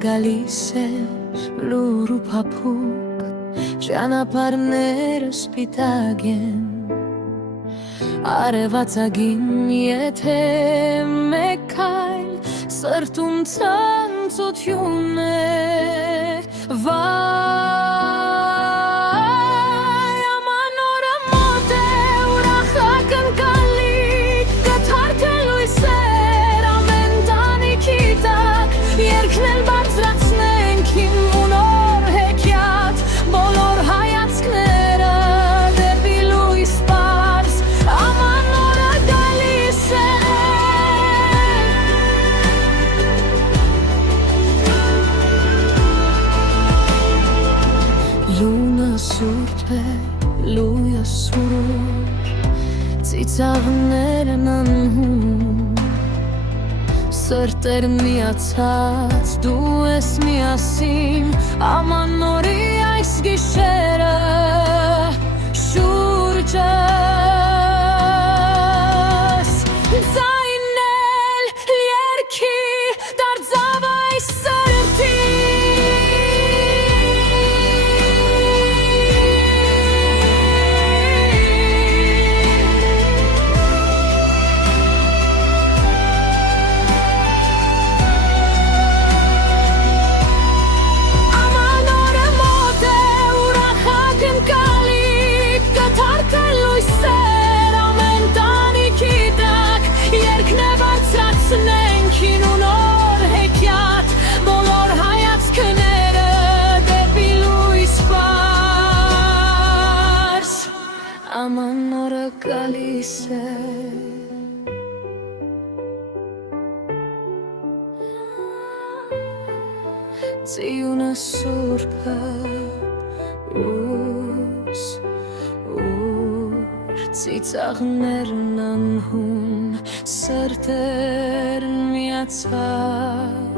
գալիս էր լուր ու փափուկ, ճանապարհները սպիտակ են, արևածագին եթե մեկ քայլ, սրտում ցնծություն է, վայ, աման օրը մոտ է, ուրախ ակնկալիք, կթարթել լույսեր ամեն տանիքի տակ, երկնել բարձրացնենք իմ ու նոր հեքիաթ, բոլոր հայացքները դեպի լույս պարզ, աման օրը գալիս է։ Լունը սուրբ է, լույը սուրոր, ծիծաղներն անհուն, սրտեր միացած, դու ես միասին, աման նորի այս գիշերը, շուրջս, ձայնել երգի, դարձավ այս սրտի, aman ora գալիս է։ Ձիունը սուրբ է, ուս, ուր, ծիծաղներն անհուն, սրտերն միացած,